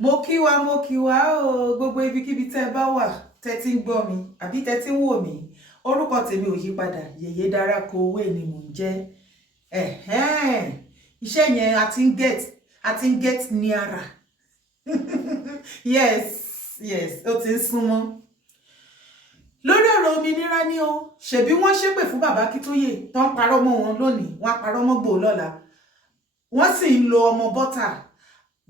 Mo kí wa o gbogbo ibikíbi tẹ́ bá wà tẹ́ tí ń gbọ́ mi àbí tẹ́ tí ń wò mí. Orúkọ tèmi ò yí padà, Yèyé Dára Kowé ni mò ń jẹ́. Iṣẹ́ yẹn a ti ń get nearer. yes, ó ti ń súnmọ́. Lórí ọ̀rọ̀ òmìnira ni o, ṣebí wọ́n ṣépè fún bàbá Akíntóyè tó ń parọ́ mọ́ wọn lónìí, wọ́n á parọ́ mọ́ Gbòó lọ́la. Wọ́n sì ń lo ọmọ bọ́tà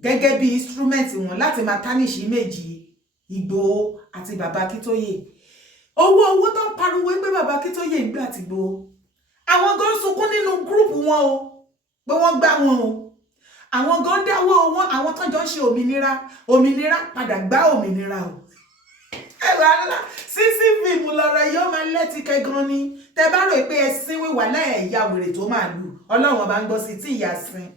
gẹ́gẹ́ bí instrument wọn láti máa tánìṣì méjì Ìgbòho àti bàbá Akíntóyè. Owó tó ń pariwo pé bàbá Akíntóyè ń gbà ti Ìgbòho. Àwọn gan sunkún nínú group wọn o, pé wọ́n gbá wọn o. Àwọn gan dáwọ́ wọn, àwọn tó jọ ń ṣe òmìnira padà gbá òmìnira o. Sísí fíìmù lọ́rọ̀ yóò máa lẹ́tí kẹgan ni. Tẹ bá rò pé ẹsìn wíwà láì ẹ̀yà wèrè tó máa lù, Ọlọ́run bá ń gbọ́ sí tí ìyá sin.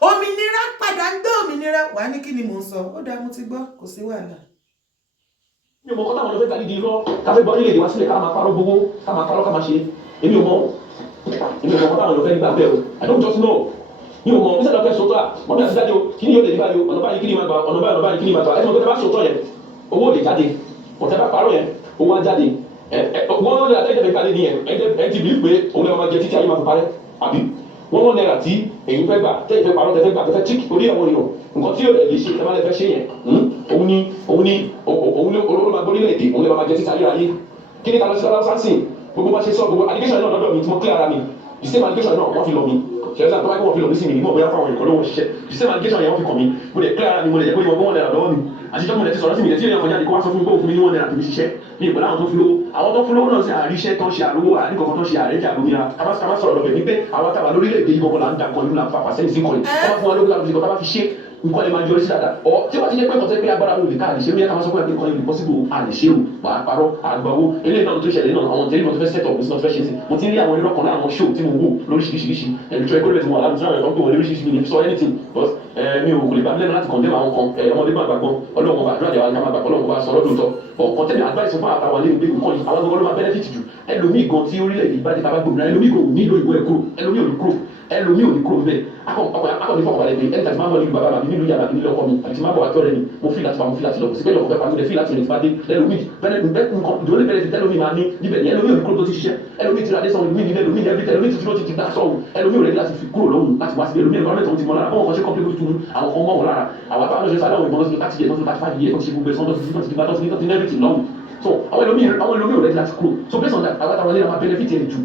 Òmìnira padà ń gbé òmìnira wà ní kí ni mò ń sọ. Ó dá mo ti gbọ́, kò sí wàhálà. Mi ò mọ̀ kọ́ta àwọn ọ̀dọ́ fẹ́ gbàdí di irọ́, ká fẹ́ gbọ́ nílé ìdíwá sílẹ̀ ká máa parọ́ gbogbo, ká máa parọ́ ká máa ṣe. Èmi ò mọ̀ kọ́ta àwọn ọ̀dọ́ fẹ́ gbà bẹ́ẹ̀ o. I don't just know. Mi ò mọ̀ bí sẹ́dọ̀ fẹ́ sọ́tọ̀ à, wọ́n bí àtijáde o, kí ni yóò lè ní báyìí o, ọ̀nà báyìí kí ni máa gbà, ọ̀nà báyìí kí ni máa gbà. Ẹ̀sìn ọ̀gbẹ́ tẹ́ bá sọ́tọ̀ yẹn, owó lè jáde. Ọ̀tẹ́ bá parọ́ yẹn, owó á jáde. Wọ́n lè àtẹ́jẹ́ kalẹ̀ ní ẹ̀ ti bí pé òun lè máa jẹ títí ayé máa fi parẹ́, àbí? Wọ́n náírà tí èyí fẹ́ gbà, tẹ́yìn fẹ́ parọ́, tẹ́fẹ́ gbà, tẹ́fẹ́ tíkì orí àwọn èèyàn. Nǹkan tí yóò lè ṣe, ẹ má lè fẹ́ ṣe yẹn. Òun ni olórí máa gbórílẹ̀ èdè, òun lè máa jẹ títí ayé. Kí ni ká lọ sí ọlọ́sán sìn? Gbogbo bá ṣe sọ, gbogbo allegation náà lọ́dọ̀ mi tí mo clear ara mi. The same allegation náà wọ́n fi lọ mi. Ṣẹ̀rẹ́sà tó wáyé wọ́n fi lọ mi sí mi ní mọ̀ bóyá fáwọn ìkọlówó ṣiṣẹ́. The same allegation yẹn wọ́n fi kàn mí. Mo lè clear ara mi, mo lè jẹ́ pé wọ́n náírà lọ́wọ́ mi. Àtijọ́ mo lè ti sọ̀rọ̀ sí mi lẹ́tí ìrìn àkọjá ní kó wá sọ fún mi pé òfin mi ní wọ́n náírà tó fi ṣiṣẹ́. Ní ìpínlẹ̀ àwọn tó fi lówó. Àwọn tó fi lówó náà sí àríṣẹ́ tó ń ṣe àrówó àríkọ̀kọ̀ tó ń ṣe àrẹ́jà lómìnira. Ká má sọ̀rọ̀ lọ́bẹ̀ ní pé àwọn táwa lórílẹ̀-èdè yìí kọ̀ọ̀kan là ń da kan ìlú là ń fa pàṣẹ́yìn sí kọ̀ọ̀yìn. Wọ́n máa fún wa lówó láti fi kọ́ tá bá fi ṣe nǹkan lè máa yọrí sí dáadáa. Ọ̀ tí wàá ti jẹ́ pé nǹkan tẹ́ pé agbára wo lè ká lè ṣe, ó yẹ ká máa sọ pé nǹkan yìí possible a lè ṣe o, wàá parọ́ àgbà owó. Eléyìí náà tó ṣẹlẹ̀ náà, àwọn tẹ̀lé náà tó fẹ́ set up business fẹ́ ṣe sí. Mo ti rí àwọn irọ́ kan náà, àwọn show tí mo wò lóríṣiríṣi. Ẹ̀lùtọ́ ẹgbẹ́ rẹ̀ tí mo wà láti sáwọn ẹ̀kọ́ pé wọ́n lóríṣiríṣi mi ní sọ anything. But mi ò kò lè bá mi lẹ́nu láti condemn àwọn kan. Ọmọdé máa gbàgbọ́, Ọlọ́run bá àdúrà jẹ́ ká máa gbàgbọ́, Ọlọ́run bá sọ lọ́dún tọ́. Ọ̀kan tẹ̀lé advice fún àtàwọn ilé ìgbé nǹkan yìí, àwọn gbogbo ló máa benefit jù. Ẹlòmíì gan tí orílẹ̀-èdè ìbádé bá gbòmìnira, ẹlòmíì gan ò nílò ìwé ẹ̀kọ́, ẹlòmíì ò ní kúrò, ẹlòmíì ò ní kúrò bẹ́ẹ̀. Akọ̀ni fọkànbalẹ̀ pé ẹni tàbí máa ń bọ̀ nínú bàbá mi nínú yàrá mi nílò ọkọ mi àti tí máa bọ̀ àtọ́ rẹ ni mo fi láti lọ kò sí pé lọ́kọ̀ fẹ́ pàmò lè fi láti rìn tí bá dé ẹlòmíì ìdòwò lè bẹ̀rẹ̀ sí tẹ́lómi máa ní níbẹ̀ ní ẹlòmíì ò ní kúrò tó ti ṣiṣẹ́ ẹlòmíì ti ra dé sọ́run ẹlòmíì ní ẹbí ẹlòmíì ti gbà sọ́run ẹlòmíì ò rẹ̀ láti fi kúrò lọ́hùn láti wá síbi ẹlòmíì ẹ̀rọ ti mọ́ lára bọ́n kan ṣe kọ́pẹ́ lójú àwọn kan mọ́ wọn lára àwọn àbá àwọn ṣe sáré àwọn ìbọn lọ́sí láti yẹ lọ́sí láti fàyè tó ṣe gbogbo ẹ̀sán tó ti ní everything lọ́hùn so àwọn ẹlòmíì ò rẹ̀ láti kúrò so based on that àwọn àtàwọn ilé náà máa benefit ẹ̀ jù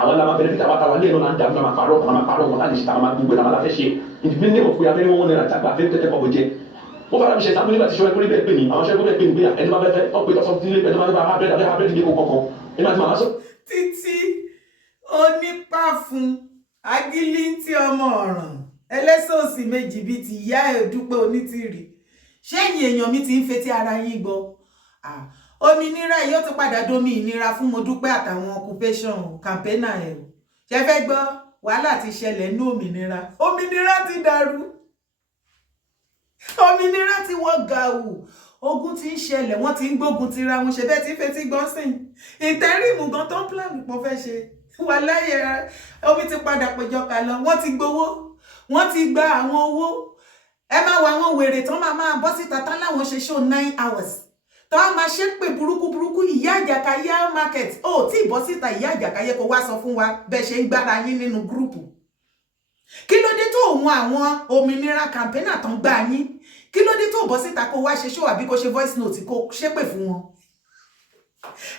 àwọn la máa benefit àwọn àtàwọn ilé náà dàbí máa parọ́ wọn láti ṣe táwọn máa gbogbo ẹ̀ náà láti ṣe ìdílé ní òkú abẹ́rẹ́ wọn náírà jágbá fẹ́ tẹ́tẹ́ kọ́ bó jẹ́ wọ́n fara mi ṣe sábà nígbà tí ṣọwọ́ ẹ̀kọ́ níbẹ̀ pè mí àwọn ṣẹ́gun bẹ́ẹ̀ pè mí bóyá ẹni máa bẹ́ẹ̀ fẹ́ ọ̀pẹ̀ tọ́sọ tí ẹni máa bá abẹ́rẹ́ ìdílé kọ̀ọ̀kan ẹni máa ti máa sọ. Títí onípa fún agilintí ọmọ ọ̀ràn ẹlẹ́sọ̀ọ̀sì méjì bíi ti ìyá ẹ̀ Dúpẹ́ Onítìrì ṣẹ́yìn èèyàn mi ti ń fetí ara yín gbọ́ òmìnira yóò ti padà domi ìnira fún Modúpẹ́ àtàwọn occupation campaigner ẹ̀ ṣe fẹ́ gbọ́ wàhálà ti ṣẹlẹ̀ ní òmìnira ti dàrú òmìnira ti wọ́ gàù ogun ti ń ṣẹlẹ̀ wọ́n ti ń gbógun tira wọn ṣe bẹ́ẹ̀ tí fetí gbọ́ sìn ìtẹ́rìmù gan tó ń plan pọ̀ fẹ́ ṣe wà láyé omi ti padà péjọ kà lọ wọ́n ti gbowó wọ́n ti gba àwọn owó ẹ máa wọ àwọn wèrè tán máa bọ́ síta tán láwọn ṣe show 9 hours tán á máa ṣe pé burúkú ìyá àjàkáyé market ó tí ì bọ́ síta ìyá àjàkáyé kó wá sọ fún wa bẹ́ẹ̀ ṣe ń gbára yín nínú gúrùpù kí ló dé tó òun àwọn òmìnira campaigner tán gbá yín kí ló dé tó bọ́ síta kó wá ṣe show àbí kó ṣe voice note kó ṣépè fún wọn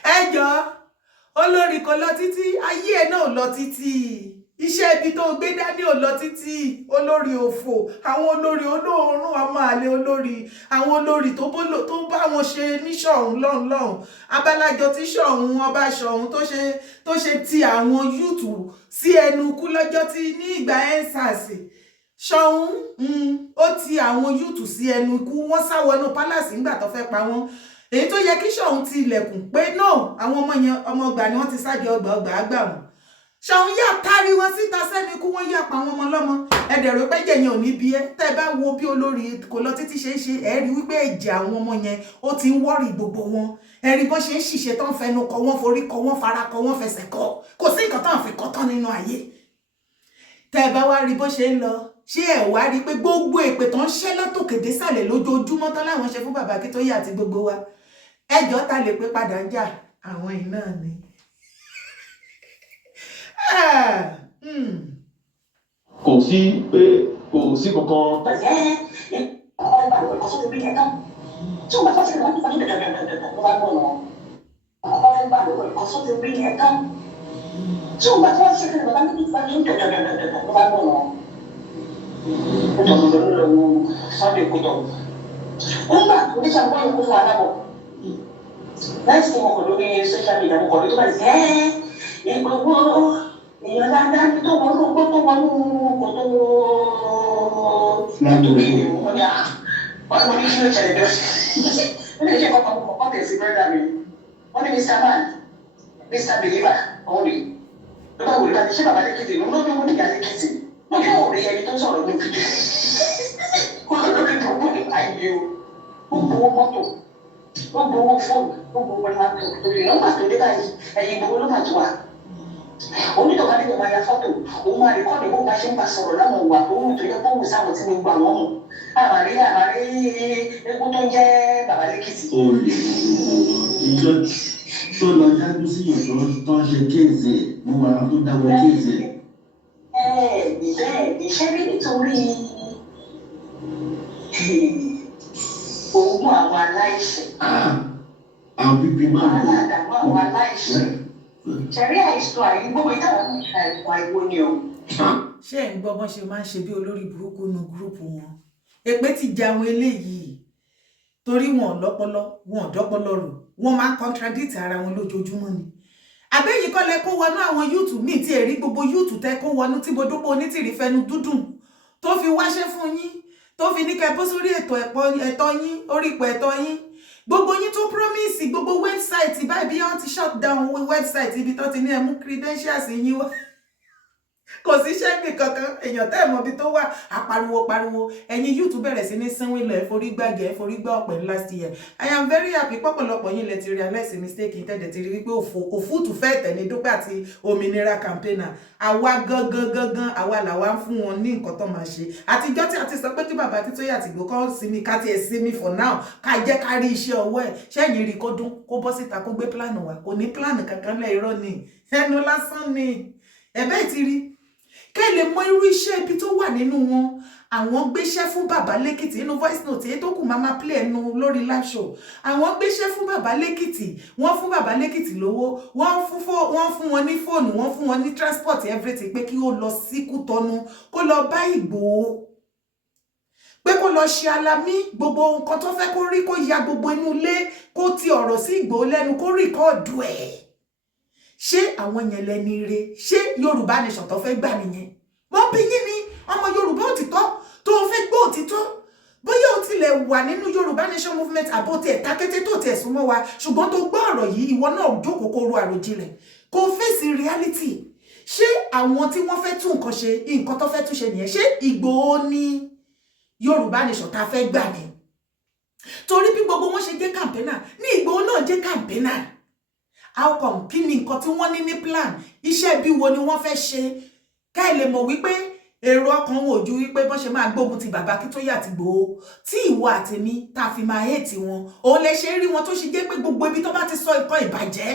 ẹ jọ̀ọ́ olórí kò lọ títí ayé ẹ náà lọ títí iṣẹ́ ibi tó gbé dání ò lọ títí olórí òfò àwọn olórí olóòórùn ọmọ àlè olórí àwọn olórí tó bá wọn ṣe ní Ṣọ̀ún lọ́hùn abálájọ tí Ṣọ̀ún ọba Ṣọ̀ún tó ṣe ti àwọn yúùtù sí ẹnu kú lọ́jọ́ tí ní ìgbà EndSARS Ṣọ̀ún ó ti àwọn yúùtù sí ẹnu kú wọ́n sá wọnú pálásì nígbà tó fẹ́ pa wọ́n èyí tó yẹ kí Ṣọ̀ún ti ilẹ̀kùn pé no àwọn ọmọ ọgbà ni wọ́n ti sáàjọ ọgbà àgbà wọn Ṣọ̀ún yà tárí wọn síta sẹ́ni kú wọ́n yà pa àwọn ọmọ lọ́mọ ẹ̀dẹ̀rẹ̀ pé jẹ̀yàn ò ní bí ẹ́ tẹ́ bá wo bí olórí kò lọ títí ṣe é ṣe ẹ̀rí wípé ẹ̀jẹ̀ àwọn ọmọ yẹn ó ti ń wọ́rì gbogbo wọn ẹ̀rí bọ́n ṣe ń ṣìṣe tán fẹnu kọ wọ́n forí kọ wọ́n fara kọ wọ́n fẹsẹ̀ kọ kò sí nǹkan tán fi kọ́ tán nínú ayé tẹ́ bá wá rí bó ṣe ń lọ ṣé ẹ wá rí pé gbogbo èpè tó ń ṣẹ́ látòkè désàlẹ̀ lójoojúmọ́ tán láwọn ṣe fún bàbá Akíntóyè àti gbogbo wa ẹjọ́ ta lè pé padà ń jà àwọn iná ni. kò sí pé kò sí kankan. Láti tí mo kò lórí social media mo kọ̀ lórí tó bá ṣe ìgbogbo èèyàn dáadáa ní tó wọnú kò tó nítorí mo ní wọ́n ní kí ló ṣẹlẹ̀ bẹ́ẹ̀ ó lè jẹ́ kọ́kọ́ tẹ̀sí brọ́dà mi wọ́n ní Mr. Man Mr. Believer ọ̀hún rí ló bá wòlé báyìí ṣé bàbá Ekiti ló lọ́dún mú nígbà Ekiti mo kí wọ́n rí ẹni tó sọ̀rọ̀ ní òkìtì kó lórí ìdúró ní àìyé o gbogbo mọ́tò wọ́n gbowó fóònù wọ́n gbowó lápò torí lọ́gbà tó dé báyìí ẹ̀yìn gbowó ló máa tó wà. Onítọ̀ká ní ìwọ̀n ya fọ́tò òun máa rékọ́dì bó bá ṣe ń bá sọ̀rọ̀ láwọn ìwà tó wù tó yẹ kó wù sáwọn tí mo gbà wọ́n mọ̀. Àmàrí epo tó ń jẹ́ bàbá Ekiti. Olè ìjọ tó lọ dájú sí ìyàn tó ń ṣe kéèzì mo wà tó dáwọ́ kéèzì. Bẹ́ẹ̀ iṣẹ́ rí nítorí oògùn àwọn aláìsẹ̀. Àwọn bíbí máa ń bọ̀. Àdàmú àwọn aláìsẹ̀. Ṣẹ̀rí àìsàn àìgbówó ìtàwọn ní àìsàn àìwò ni o. ṣé ẹ̀ ń gbọ́ bọ́n ṣe máa ń ṣe bí olórí burúkú nu gúrúùpù wọn èpè ti jẹ àwọn eléyìí torí wọn ò lọ́pọlọ wọn ò dọ́pọlọ rò wọn máa ń contradict ara wọn lójoojúmọ́ ni. àbẹ́yìí kọ́ lẹ kó wọnú àwọn yúùtù míì tí èrí gbogbo yúùtù tẹ kó wọnú tí Dupe Onitiri fẹnu dúdùn tó fi wáṣẹ́ fún yín tó fi ní kẹ́ bó sórí ètò ẹ̀tọ́ yín orí ipò ẹ̀tọ́ yín gbogbo yín tó promise gbogbo wẹ́bsáìtì báyìí bí wọ́n ti shut down wẹ́bsáìtì ibi tó ti ní ẹmú credentials yín wá kò sí ṣẹ́ǹgì kankan èèyàn tẹ́ ẹ̀ mọ̀ ibi tó wà pariwo ẹ̀yin YouTube bẹ̀rẹ̀ sí ní sínwìn lọ ẹ̀forí gbàgẹ̀ ẹ̀forí gbà ọ̀pẹ̀ last year I am very happy pọ̀pọ̀lọpọ̀ yín lẹ ti realize mistake tẹ́lẹ̀ ti rí wípé òfúùtù fẹ́ tẹ̀ ní Dupe àti òmìnira campaigner àwa gangan àwa làwa ń fún wọn ní nǹkan tó máa ṣe àtijọ́ tí a ti sọ pé kí bàbá Akíntóyè àti Ìgbò kọ́ sinmi ká tiẹ̀ sinmi for now ká jẹ́ ká rí iṣẹ́ ọwọ́ ẹ̀ ṣẹ́yìn rí kó dún kó bọ́ síta kó gbé plan wá kò ní plan kankan lẹ́ irọ́ ni ẹnu lásán ni ẹ̀bẹ́ ti rí kẹ́ lè mọ irú iṣẹ́ ibi tó wà nínú wọn àwọn gbéṣẹ́ fún bàbá lẹ́kìtì inú voice note èyí tó kù máa play ẹnu lórí live show àwọn gbéṣẹ́ fún bàbá lẹ́kìtì wọ́n fún bàbá lẹ́kìtì lówó wọ́n fún wọn ní fóònù wọ́n fún wọn ní transport everything pé kí ó lọ sí Kútọ́nù kó lọ bá Ìgbòho pé kó lọ ṣe alamí gbogbo nǹkan tó fẹ́ kó rí kó ya gbogbo inú ilé kó ti ọ̀rọ̀ sí Ìgbòho lẹ́nu kó rìkọ́ọ̀dù ẹ̀ ṣé àwọn yẹn lẹni ire ṣé Yorùbá nation tó fẹ́ gbà nìyẹn wọ́n bí yín ní ọmọ Yorùbá òtítọ́ tó fẹ́ gbọ́ òtítọ́ bóyá o tilẹ̀ wà nínú Yorùbá nation movement àbò tiẹ̀ takété tó tiẹ̀ súnmọ́ wa ṣùgbọ́n tó gbọ́ ọ̀rọ̀ yìí ìwọ náà jókòó kó ro àròjinlẹ̀ kó fèsì reality ṣé àwọn tí wọ́n fẹ́ tún nǹkan ṣe nǹkan tó fẹ́ tún ṣe nìyẹn ṣé Ìgbòho ní Yorùbá nation tá fẹ́ gbà ní torí bí gbogbo wọn ṣe jẹ́ campaigner ní Ìgbòho náà jẹ́ campaigner how come kí ni nǹkan tí wọ́n ní plan iṣẹ́ bí wo ni wọ́n fẹ́ ṣe ká ẹ lè mọ̀ wípé èrò ọkàn wọn ò ju wípé bọ́n ṣe máa gbógun ti bàbá Akíntóyè àti Ìgbòho tí ìwọ àtèmi tá fi máa hate wọn òun lè ṣe rí wọn tó ṣe jẹ́ pé gbogbo ibi tó bá ti sọ nǹkan ìbàjẹ́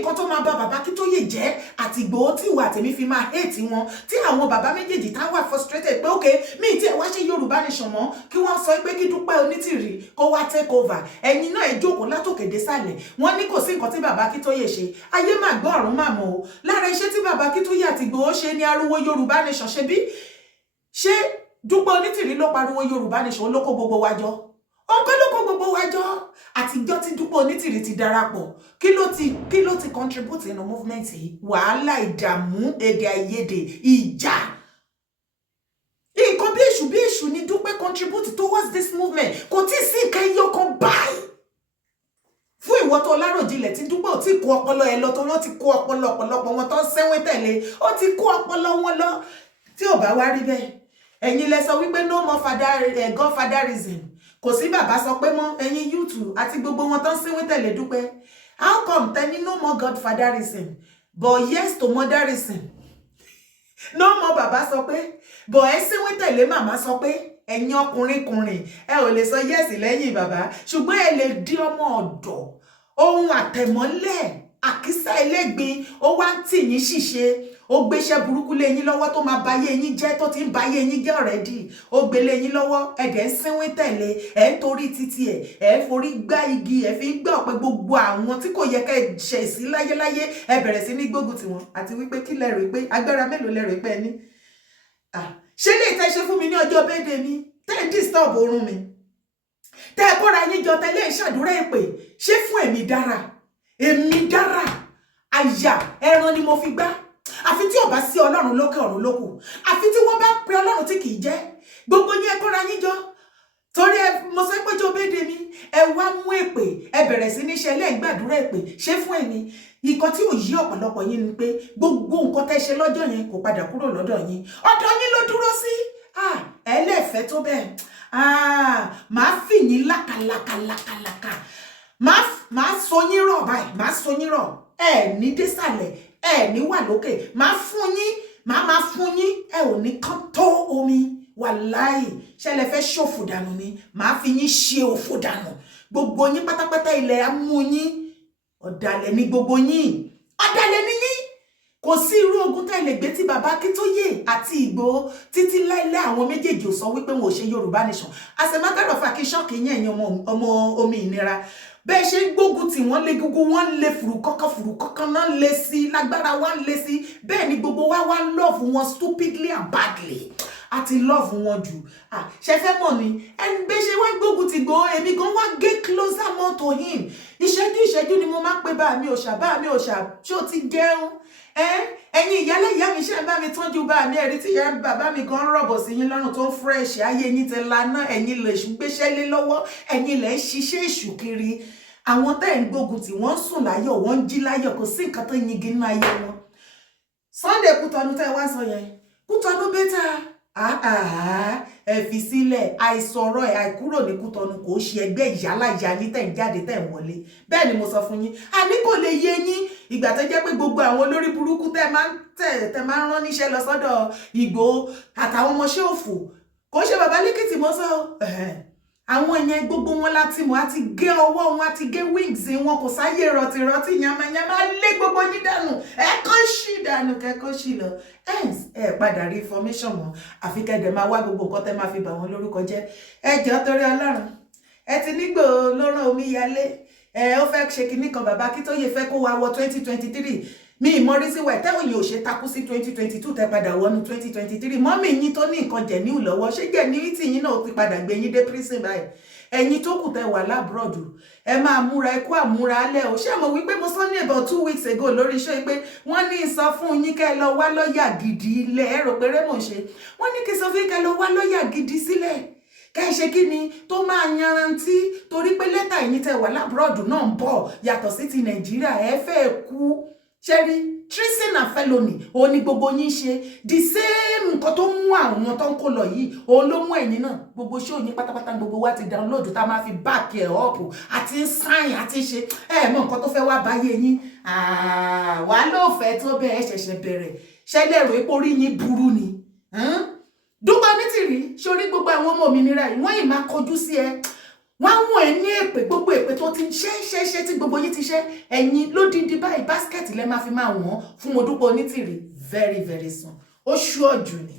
nǹkan tó máa bà bàbá Akíntóyè jẹ́ àti Ìgbòho tí ìwọ àtèmi fi máa hate wọn tí àwọn bàbá méjèèjì tá wà frustrated pé okay mi tí ẹ wá ṣe Yorùbá nation mọ́ kí wọ́n sọ pé kí Dupe Onitiri kó wá take over ẹ̀yin náà ẹ jókòó látòkè désàlẹ̀ wọ́n ní kò sí nǹkan tí bàbá Akíntóyè ṣe ayé má gbọ́ ọ̀run má mọ̀ o lára iṣẹ́ tí bàbá Akíntóyè àti Ìgbòho ṣe ní ariwo Yorùbá nation ṣe bí ṣé Dupe Onitiri ló pariwo Yorùbá nation ló kó gbogbo wa jọ ọkọ ló kó gbogbo wa jọ àtijọ́ tí Dupe Onitiri ti darapọ̀ kí ló ti contribute nínú movement yìí wàhálà ìdààmú èdè àìyedè ìjà nǹkan bí èṣù ni Dupe contribute towards this movement kò tí ì sí nǹkan ẹyọ kan báyìí fún ìwọ tó láròjinlẹ̀ tí Dupe ò tí kó ọpọlọ ẹ lọ tó ló ti kó ọpọlọ ọ̀pọ̀lọpọ̀ wọn tó ń sẹ́wọ́n tẹ̀lé ó ti kó ọpọlọ wọn lọ tí ò bá wá rí bẹ́ẹ̀ ẹ̀yin lẹ sọ wípé no more godfatherism kò sí bàbá sọ pé mọ́ ẹ̀yin YouTube àti gbogbo wọn tó ń sínwín tẹ̀lé Dupe how come tẹ́ni no more godfatherism but yes to motherism no more bàbá sọ pé bọ̀ ẹ síwín tẹ̀lé màmá sọ pé ẹ̀yin ọkùnrin ẹ ò lè sọ yẹ́sì lẹ́yìn bàbá ṣùgbọ́n ẹ lè di ọmọ ọ̀dọ̀ ohun àtẹ̀mọ́lẹ̀ àkísà ẹlẹ́gbin ó wá ń tì yín ṣìṣe ó gbéṣẹ́ burúkú lé yín lọ́wọ́ tó máa bayé yín jẹ́ tó ti ń bayé yín jẹ́ already ó gbé lé yín lọ́wọ́ ẹ̀dẹ̀ ń sínwín tẹ̀lé ẹ̀ ń torí títí ẹ̀ forí gbá igi ẹ̀ fi ń gbá ọ̀pẹ gbogbo àwọn tí kò yẹ ká ẹ ṣẹ̀ sí láyéláyé ẹ bẹ̀rẹ̀ sí ní gbógun tiwọn àti wípé kí lẹ rò pé agbára mélòó lẹ rò pé ní. ṣé lè tẹ́ ṣe fún mi ní ọjọ́ bẹ́ẹ̀dẹ̀ mi tẹ́ ń disturb oorun mi tẹ́ ẹ kóra yín jọ tẹ́lẹ̀ ìṣàdúrà èpè ṣé fún èmi dára àyà ẹran ni mo fi gbá àfi tí ò bá sí ọlọ́run lókè ọ̀run lókù àfi tí wọ́n bá pe ọlọ́run tí kìí jẹ́ gbogbo yín ẹ kóra yín jọ torí mo sọ pé jọ béde mi ẹ wá mú èpè ẹ bẹ̀rẹ̀ sí ní ṣe lẹ́gbàdúrà èpè ṣé fún èmi nǹkan tí ò yí ọ̀pọ̀lọpọ̀ yín ni pé gbogbo nǹkan tẹ́ ṣe lọ́jọ́ yẹn kò padà kúrò lọ́dọ̀ yín ọ̀dọ̀ yín ló dúró sí ẹ lẹ́fẹ̀ẹ́ tó bẹ́ẹ̀ máa fi yín lákàlàkàlàkàlàkà máa so yín rọ̀ báyìí máa so yín rọ̀ ẹ ní désàlẹ̀ ẹ ní wà lókè máa fún yín ẹ ò ní kán tó omi wàláì ṣẹlẹ̀ fẹ́ ṣòfò dànù ni máa fi yín ṣe òfò dànù gbogbo yín pátápátá ilẹ̀ amú yín ọ̀dàlẹ̀ ní gbogbo yín ọ̀dàlẹ̀ ní yín kò sí irú ogun tẹ́ lè gbé tí bàbá Akíntóyè àti Ìgbòho títí láìlẹ́ àwọn méjèèjì ò sọ wípé wọn ò ṣe Yorùbá nation as a matter of fact kí ṣọ́ọ̀kì yín ẹ̀yin ọmọ Òmìnira bẹ́ẹ̀ ṣe ń gbógun tí wọ́n lé gúgú wọ́n lé fùrù kọ́kọ́ náà lé sí lágbára wọ́n lé sí bẹ́ẹ̀ ni gbogbo wa wá love wọn stupidly and badly àti love wọn jù ṣe fẹ́ mọ̀ ni ẹni bẹ́ẹ̀ ṣe wá gbógun ti Ìgbòho èmi gan wá get closer more to him ìṣẹ́jú ni mo máa ń pè bá mi òṣà ṣé o ti jẹun ẹ̀yin ìyálẹ̀ ìyá mi ṣe ń bá mi tọ́jú bá mi ẹ̀rí tí ìyá bàbá mi gan rọ̀bọ̀ sí yín lọ́rùn tó ń fresh ayé yín ti laná ẹ̀yin lè gbéṣẹ́ lé lọ́wọ́ ẹ̀yin lè ń ṣiṣẹ́ èṣù kiri àwọn tẹ́ ń gbógun tí wọ́n ń sùn láyọ̀ wọ́n ń jí láyọ̀ kò sí nǹkan tó yingi nínú ayé wọn. Sunday Kútọ̀nù tẹ́ wá sọ yẹn Kútọ̀nù bẹ́tà ẹ fi sílẹ̀ àìsọ̀rọ̀ ẹ̀ àìkúrò ní Kútọ̀nù kò ṣe ẹgbẹ́ ìyálà ìyá yín tẹ̀ ń jáde tẹ̀ ń wọlé bẹ́ẹ̀ ni mo sọ fún yín àní kò lè yé yín ìgbà tó jẹ́ pé gbogbo àwọn olórí burúkú tẹ́ máa ń rán níṣẹ́ lọ sọ́dọ̀ Ìgbòho àtàwọn ọmọọṣẹ́ òfò kò ṣe bàbá lẹ́kìtì mọ́ sọ àwọn èèyàn gbogbo wọn láti mọ̀ àti gé ọwọ́ wọn àti gé wings wọn kò sáyé rọtìrọtì yamayama lé gbogbo yín dànù ẹ̀kọ́ ṣì dànù kẹ́kọ́ ṣì lọ ẹ padà rí information mọ́ àfi kẹ́dẹ̀ máa wá gbogbo nǹkan tẹ́ máa fi bà wọ́n lórúkọ jẹ́ ẹ jọ̀ọ́ torí Ọlọ́run ẹ ti nígbò ló rán omíyalé ó fẹ́ ṣe kinní kan bàbá Akíntóyè fẹ́ kó wa wọ 2023 mi ìmọ̀rí sí wẹ̀ tẹ́wọ̀n yìí ò ṣe takú sí 2022 tẹ́ padà wọnú 2023 mọ́mì yín tó ní nǹkan jẹ̀níù lọ́wọ́ ṣé jẹ̀níù tí yín náà ti padà gbé yín dé prison báyìí ẹ̀yin tó kù tẹ́ wà lábúrọ̀dù ẹ máa múra ẹkú àmúra alẹ́ ò ṣé mo wí pé mo sọ ní about 2 weeks ago lórí iṣẹ́ pé wọ́n ní sọ fún yín kẹ́ lọ wá lọ́ọ̀yà gidi ilẹ̀ ẹ rò pé rémò ṣe wọ́n ní kí sọ fún yín kẹ́ lọ wá lọ́ọ̀yà gidi sílẹ̀ kẹ́ ṣe kí ni tó máa yanrantí torí pé lẹ́tà ẹ̀yin tẹ́ wà lábúrọ̀dù náà ń bọ̀ yàtọ̀ sí ti Nàìjíríà ẹ fẹ́ kú ṣẹ́rí treason and felony òun ni gbogbo yín ṣe the same nǹkan tó mú àwọn tó ń kó lọ yìí òun ló mú ẹ̀yin náà gbogbo ṣé òyìn pátápátá gbogbo wa ti download tá a máa fi back ẹ̀ up àti sign àti ṣe mọ nǹkan tó fẹ́ wá báyé yín wà ló fẹ́ tó bẹ́ẹ̀ ṣẹ̀ṣẹ̀ bẹ̀rẹ̀ ṣẹlẹ̀rọ epo rí yín burú ni Dupe Onitiri sórí gbogbo àwọn ọmọ òmìnira yìí wọ́n yìí máa kọjú sí ẹ wọ́n mú ẹ ní èpè gbogbo èpè tó ti ṣe tí gbogbo yín ti ṣe ẹ̀yin lódìdí báyìí báskẹ̀tì lẹ́ máa fi máa wọ́n fún Dupe Onitiri very very soon ó ṣú ọ̀jù ni.